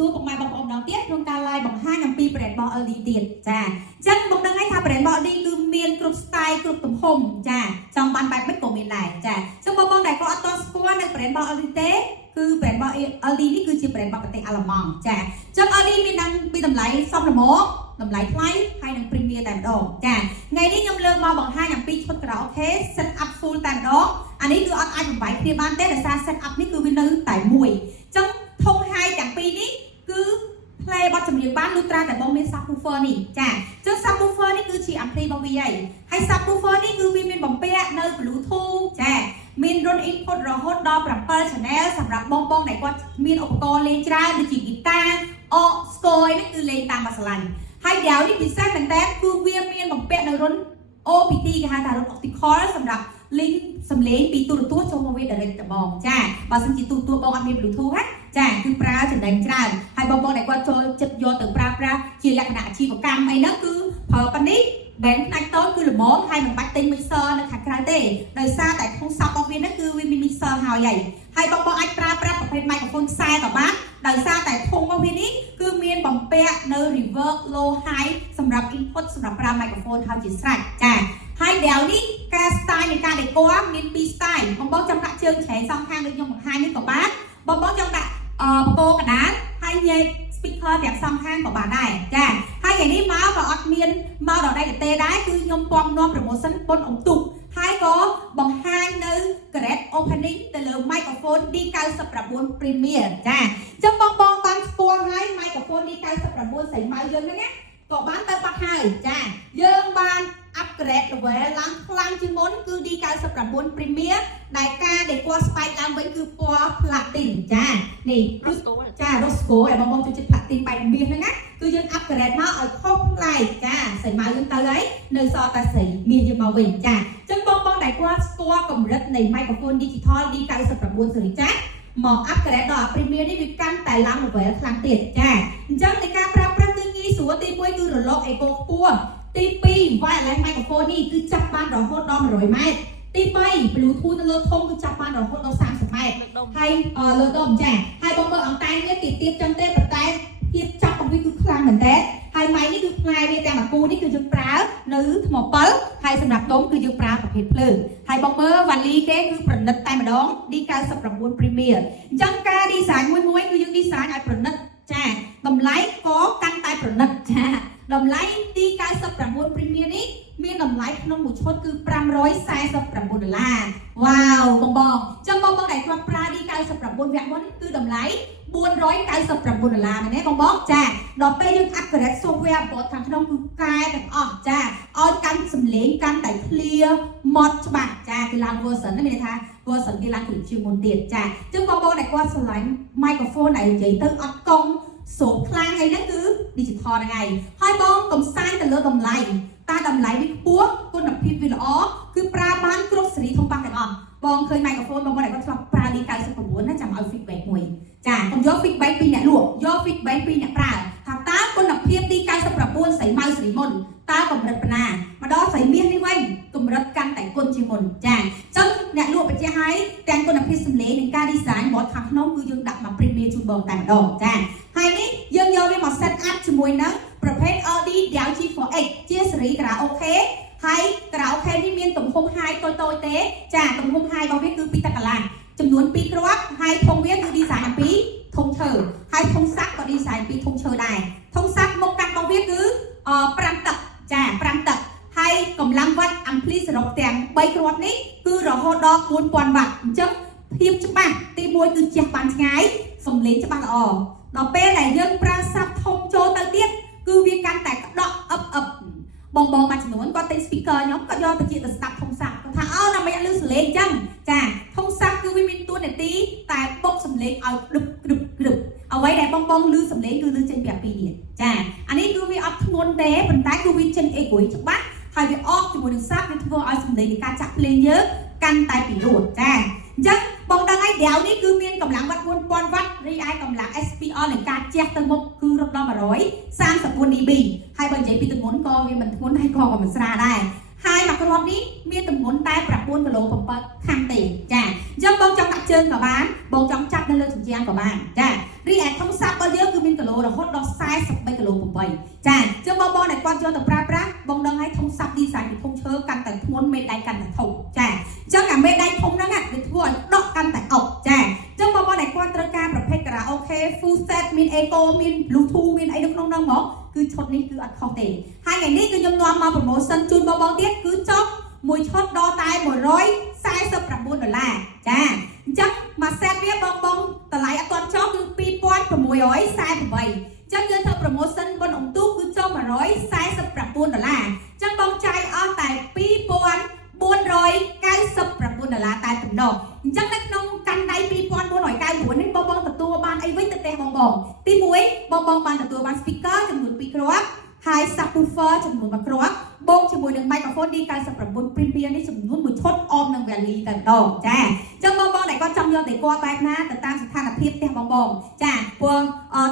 សួរបងម៉ែបងប្អូនម្ដងទៀតក្នុងការ live បង្ហាញអំពី brand របស់ LD ទៀតចាអញ្ចឹងបងដឹងហើយថា brand របស់ LD គឺមានគ្រប់ style គ្រប់ទំហំចាចង់បានបែបម៉េចក៏មានដែរចាអញ្ចឹងបងដែលគាត់អត់ទាន់ស្គាល់នៅ brand របស់ LD ទេគឺ brand របស់ LD នេះគឺជា brand របស់ប្រទេសអាល្លឺម៉ង់ចាអញ្ចឹង LD មានដល់ពីតម្លៃសមល្មមតម្លៃថ្លៃហើយនឹង premier តែម្ដងចាថ្ងៃនេះខ្ញុំលើកមកបង្ហាញអំពីឈុត karaoke set up full តែម្ដងអានេះគឺអត់អាចបំបែកគ្នាបានទេដោយសារ set up នេះគឺវានៅតែមួយអញ្ចឹងធំហាយទាំងពីរនេះគឺ play បទចម្រៀងបានលុះត្រាតែបងមាន subwoofer នេះចាអញ្ចឹង subwoofer នេះគឺជា ampli របស់វាហើយ subwoofer នេះគឺវាមានបំពាក់នៅ bluetooth ចាមាន run input រហូតដល់7 channel សម្រាប់បងដែលគាត់មានឧបករណ៍លេងច្រើនដូចជា guitar ស្គរនេះគឺលេងតាមបាសឡាញ់ហើយដៅនេះពិសេសមែនតើគឺវាមានបំពាក់នៅ run OPT គេហៅថា run optical សម្រាប់លេងសំឡេងពីទូរទស្សន៍ចូលមកវា direct តែបងចាបើសិនជាទូរទស្សន៍បងអត់មាន bluetooth ណាចាគឺប្រើចំណេញច្រើនហើយបងដែលគាត់ចូលចិត្តយកទៅប្រើប្រាស់ជាលក្ខណៈអាជីវកម្មអីហ្នឹងគឺប្រើប៉ុណ្នេះ band ផ្នែកតូចគឺល្មមហើយមិនបាច់ទិញ mixer នៅខាងក្រៅទេដោយសារតែក្នុង shop របស់វាហ្នឹងគឺវាមាន mixer ហើយបងអាចប្រើប្រាស់ប្រភេទ microphone ខ្សែក៏បានដោយសារតែធុងរបស់វានេះគឺមានបំពាក់នៅ reverb low high សម្រាប់ input សម្រាប់ប្រើ microphone ហើយជាស្រេចចាហើយដៅនេះការ style នៃការ decor មាន2 style បងចង់ដាក់ជើងច្រែងសងខាងដូចខ្ញុំបង្ហាញនេះក៏បានបងចង់ដាក់បកកដាលហើយញែក speaker ទាំងសងខាងក៏បានដែរចាហើយថ្ងៃនេះមកក៏អត់មានមកដល់ដៃទេដែរគឺខ្ញុំពំនាំ promotion ប៉ុនអ៊ំទុកហើយក៏បង្ហាញនៅ grade opening ទៅលើ microphone D99 Premier ចាអញ្ចឹងបងបានស្គាល់ហើយ microphone D99 ស្រីម៉ៅយើងហ្នឹងណាក៏បានទៅបាត់ហើយចាយើងបាន upgrade level ឡើងខ្លាំងជាងមុនគឺ D99 Premier ដែលការដែលពណ៌ស្បែកឡើងវិញគឺពណ៌ platin ចានេះចា Rosco ឲ្យបងចូលចិត្ត platin បែបមាសហ្នឹងណាគឺយើង upgrade មកឲ្យខុសប្លែកចាស្រីម៉ៅយើងទៅហើយនៅសល់តែស្រីមាសយើងមកវិញចាអញ្ចឹងបងដែលគាត់ស្គាល់កម្រិតនៃ microphone digital D99 series ចាមក upgrade ដល់ Premier នេះវាកាន់តែឡើង level ខ្លាំងទៀតចាអញ្ចឹងในការប្រើប្រាស់គឺងាយស្រួលទី1គឺរលក echo ខ្ពស់ទី2 wireless microphone នេះគឺចាប់បានរហូតដល់100ម៉ែត្រទី3 Bluetooth នៅលើធុងគឺចាប់បានរហូតដល់30ម៉ែត្រហើយលើដុំចាហើយបងមើលអង្តែងនេះគេទៀតចឹងទេប៉ុន្តែភាពចាប់របស់វាគឺខ្លាំងមែនតើហើយម៉ៃនេះគឺផ្លែវាទាំងមួយគូនេះគឺយើងប្រើនៅថ្មពិលហើយសម្រាប់ដុំគឺយើងប្រើប្រភេទភ្លើងហើយបងមើលវ៉ាលីគេគឺប្រណិតតែម្ដង D99 Premier អញ្ចឹងការ design មួយគឺយើង design ឲ្យប្រណិតចាតម្លៃក៏កាន់តែប្រណិតចាតម្លៃ D99 Premier នេះមានតម្លៃក្នុងមួយឈុតគឺ$549វ៉ាវបងអញ្ចឹងបងដែលគាត់ប្រើ D99 វគ្គមុនគឺតម្លៃ$499មែនទេបងចាដល់ពេលយើង upgrade software បតខាងក្នុងគឺកែទាំងអស់ចាឲ្យកាន់សំឡេងកាន់តែ clear ម៉ត់ច្បាស់ចាគឺឡើង version នេះមានន័យថា version គេឡើងជាងមុនទៀតចាអញ្ចឹងបងដែលគាត់ឆ្លាញ់ microphone ដែលនិយាយទៅអត់កង់សូមខ្លាំងអីហ្នឹងគឺ digital ហ្នឹងហើយហើយបងកំសាយទៅលើតម្លៃតែតម្លៃវាខ្ពស់គុណភាពវាល្អគឺប្រើបានគ្រប់សេរីធំបាក់ទាំងអស់បងឃើញ microphone បងដែលគាត់ឆ្លប់ប្រើ D99 ណាចាំឲ្យ feedback មួយចាកុំយក feedback ពីអ្នកលក់យក feedback ពីអ្នកប្រើថាតើគុណភាព D99 ស្រីម៉ៅស្រីមុនតើកម្រិតប៉ុណ្ណាមកដល់ស្រីមាសនេះវិញកម្រិតកាន់តែគុណជាងមុនចាអញ្ចឹងអ្នកលក់បញ្ជាក់ឲ្យទាំងគុណភាពសម្លេងនិងការ design បតខាងក្នុងគឺយើងដាក់មក Premier ជូនបងតែម្ដងចាហើយនេះយើងយកវាមក set up ជាមួយនឹងប្រភេទ LD Dell G4X ជាសេរី karaoke ហើយ karaoke នេះមានទំហំ high តូចទេចាទំហំ high របស់វាគឺ2 តឹកកន្លះចំនួន2គ្រាប់ហើយធុងវាគឺ design អំពីធុងឈើហើយធុងសាក់ក៏ design ពីធុងឈើដែរធុងសាក់មុខកាត់របស់វាគឺ5 តឹកចា5 តឹកហើយកម្លាំងវ៉ាត់ ampli សរុបទាំង3គ្រាប់នេះគឺរហូតដល់4000វ៉ាត់អញ្ចឹងភាពច្បាស់ទី1គឺជះបានឆ្ងាយសំឡេងច្បាស់ល្អដល់ពេលដែលយើងប្រើសាប់ធំចូលទៅទៀតគឺវាកាន់តែក្តក់អឹបបងមួយចំនួនគាត់ទិញ speaker ខ្ញុំគាត់យកទៅជាទៅស្ដាប់ធំសាក់គាត់ថាអូណាមិនអត់ឮសំឡេងអញ្ចឹងចាធំសាក់គឺវាមានតួនាទីតែពុកសំឡេងឲ្យក្រឹបអ្វីដែលបងឮសំឡេងគឺឮចេញពីអាពីរនេះចាអានេះគឺវាអត់ធ្ងន់ទេប៉ុន្តែគឺវាចេញអេក្រួយច្បាស់ហើយវាអបជាមួយនឹងសាក់វាធ្វើឲ្យសំឡេងនៃការចាក់ភ្លេងយើងកាន់តែពីរោះចាអញ្ចឹងបងដឹងហើយដៅនេះគឺមានកម្លាំងវ៉ាត់4000វ៉ាត់រីឯកម្លាំង SPL នៃការជះទៅមុខគឺរត់ដល់134 dB ហើយបើនិយាយពីទម្ងន់ក៏វាមិនធ្ងន់ហើយក៏មិនស្រាលដែរហើយមួយគ្រាប់នេះមានទម្ងន់តែ9គីឡូ7ខាំទេចា ចឹងបងចង់ដាក់ជើងក៏បានបងចង់ចាប់នៅលើជញ្ជាំងក៏បានចារីឯធុងសាប់របស់យើងគឺមានគីឡូរហូតដល់43គីឡូ8ចាចឹងបងដែលគាត់យកទៅប្រើប្រាស់បងដឹងហើយធុងសាប់ design ពីធុងឈើកាន់តែធ្ងន់មេដៃកាន់តែធំចាចឹងអាមេដៃធំហ្នឹងវាធ្វើឲ្យដកកាន់តែអុកចាចឹងបងដែលគាត់ត្រូវការប្រភេទខារ៉ាអូខេ full set មាន eco មាន bluetooth មានអីនៅក្នុងហ្នឹងមកគឺឈុតនេះគឺអត់ខុសទេហើយថ្ងៃនេះគឺខ្ញុំនាំមក promotion ជូនបងទៀតគឺចុះមួយឈុតដល់តែ$149ចាអញ្ចឹងមួយ set វាបងតម្លៃអត់ទាន់ចុះគឺ$2648ចឹងយើងធ្វើ promotion បនអ៊ំទូគឺចុះ$149ចឹងបងចាយអស់តែ$2499តែប៉ុណ្ណោះអញ្ចឹងនៅក្នុងកាន់ដៃ$2499នេះបងទទួលបានអីវិញទៅផ្ទះបងទី1បងបានទទួលបាន speaker ចំនួន2គ្រាប់ហើយ subwoofer ចំនួន1គ្រាប់បូកជាមួយនឹង microphone D99 Premium នេះចំនួន1ឈុតអមនឹង Valley តែម្ដងចាអញ្ចឹងបងដែលគាត់ចង់យកតែគាត់បែបណាទៅតាមស្ថានភាពផ្ទះបងចាព្រោះ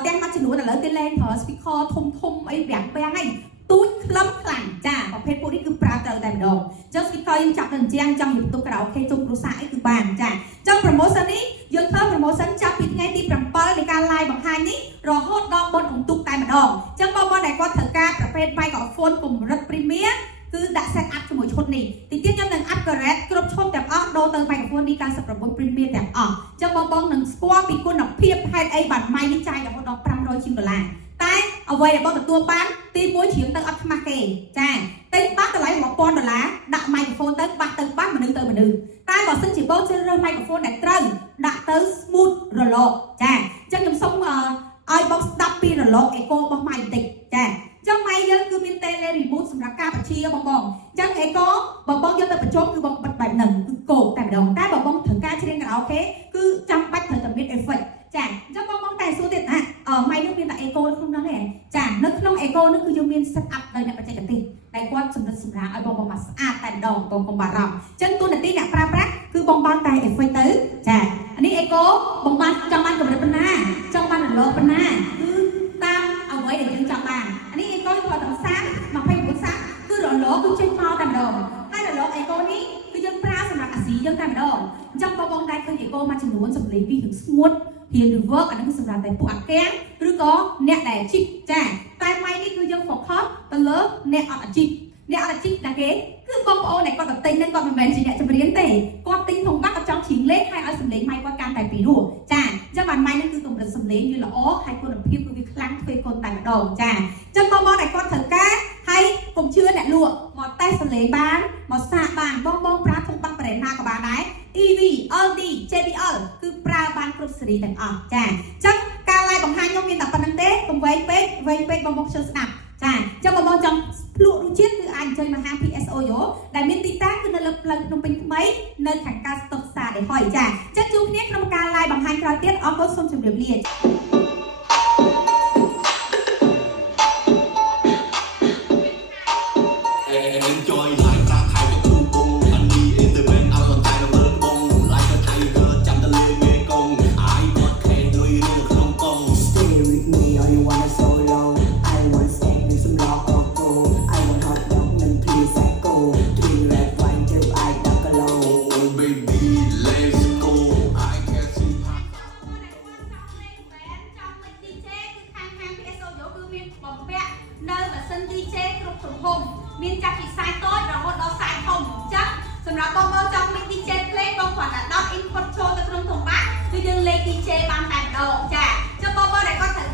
ផ្ទះមួយចំនួនឥឡូវគេលែងប្រើ speaker ធំអីប្រាំងហ្នឹងទូចខ្លឹមខ្លាំងចាប្រភេទពួកនេះគឺប្រើត្រូវតែម្ដងអញ្ចឹង speaker យើងចាប់ទៅអញ្ចឹងចង់យកទៅខារ៉ាអូខេជុំគ្រួសារអីគឺបានចាអញ្ចឹង promotion នេះយើងធ្វើ promotion ចាប់ពីថ្ងៃទី7នៃការ live បង្ហាញនេះរហូតដល់បុណ្យអុំទូកតែម្ដងអញ្ចឹងបងដែលគាត់ត្រូវការប្រភេទ microphone កម្រិត premium គឺដាក់ set up ជាមួយឈុតនេះទីទៀតខ្ញុំនឹង upgrade គ្រប់ឈុតទាំងអស់ដូរទៅ microphone D99 Premium ទាំងអស់អញ្ចឹងបងនឹងស្គាល់ពីគុណភាពហេតុអីបានម៉ៃនេះចាយរហូតដល់$500តែអ្វីដែលបងទទួលបានទី1ជ្រៀងទៅអត់ខ្មាស់គេចាតែបាត់តម្លៃ$1000ដាក់ microphone ទៅបាត់ទៅបាត់មនុស្សទៅមនុស្សតែបើសិនជាបងជ្រើសរើស microphone ដែលត្រូវដាក់ទៅ smooth រលកចាអញ្ចឹងខ្ញុំសូមឲ្យបងស្ដាប់ពីរលក echo របស់ម៉ៃបន្តិចចាចឹងម៉ៃយើងគឺមាន tele remote សម្រាប់ការបញ្ជាបងចឹង echo បងយកទៅបញ្ចូលគឺបងបិទបែបហ្នឹងគឺកោតែម្ដងតែបើបងត្រូវការច្រៀងខារ៉ាអូខេគឺចាំបាច់ត្រូវតែមាន effect ចាអញ្ចឹងបងតែសួរទៀតណាម៉ៃនឹងមានតែ echo នៅក្នុងហ្នឹងទេចានៅក្នុង echo ហ្នឹងគឺយើងមាន set up ដោយអ្នកបច្ចេកទេសដែលគាត់សម្រិតសម្រាលឲ្យបងមកស្អាតតែម្ដងបងបារម្ភអញ្ចឹងទូនាទីអ្នកប្រើប្រាស់គឺបងបានតែ effect ទៅចាអានេះ echo បងបានចង់បានកម្រិតប៉ុណ្ណាចង់បានរលកប៉ុណ្ណាគឺតាមអ្វីដែលយើងចង់បានអានេះ echo គាត់ដល់29សាគឺរលកគឺចេញមកតែម្ដងហើយរលក echo នេះគឺយើងប្រើសម្រាប់អាស៊ីយើងតែម្ដងអញ្ចឹងបងដែលឃើញ echo មួយចំនួនសម្លេងពីរឿងស្ងួតរៀន reverb អានឹងសម្រាប់តែពួកអាកាំងឬក៏អ្នកដែលជីកចាតែម៉ៃនេះគឺយើង focus ទៅលើអ្នកអត់អាជីពអ្នកអត់អាជីពណាគេគឺបងប្អូនដែលគាត់ទៅទិញនឹងគាត់មិនមែនជាអ្នកចម្រៀងទេគាត់ទិញធំបាក់គាត់ចង់ច្រៀងលេងហើយឲ្យសម្លេងម៉ៃគាត់កាន់តែពីរោះចាអញ្ចឹងបានម៉ៃនេះគឺកម្រិតសម្លេងវាល្អហើយគុណភាពគឺវាខ្លាំងទ្វេកូនតែម្ដងចាអញ្ចឹងបងដែលគាត់ត្រូវការហើយកុំជឿអ្នកលក់មកតេស្តសម្លេងបានមកសាកបានបងប្រើធុងបាក់ប្រេណាក៏បានដែរ EV LD JBL គឺប្រើបានគ្រប់ស៊េរីទាំងអស់ចាអញ្ចឹងការ live បង្ហាញខ្ញុំមានតែប៉ុណ្្នឹងទេកុំវែងពេកបងជឿស្ដាប់ចាអញ្ចឹងបងចង់ភ្លក់រសជាតិគឺអាចអញ្ជើញមកហាង PSO យោដែលមានទីតាំងគឺនៅលើផ្លូវភ្នំពេញថ្មីនៅខាងកើតស្តុកផ្សារនេះហើយចាអញ្ចឹងជួបគ្នាក្នុងការ live បង្ហាញក្រោយទៀតអរគុណសូមជម្រាបលាមានចាប់ពីខ្សែតូចរហូតដល់ខ្សែធំអញ្ចឹងសម្រាប់បងចង់លេង DJ play បងគាត់តែដោត input ចូលទៅក្នុងធុងបាក់គឺយើងលេង DJ បានតែម្ដងចាអញ្ចឹងបងដែលគាត់ត្រូវ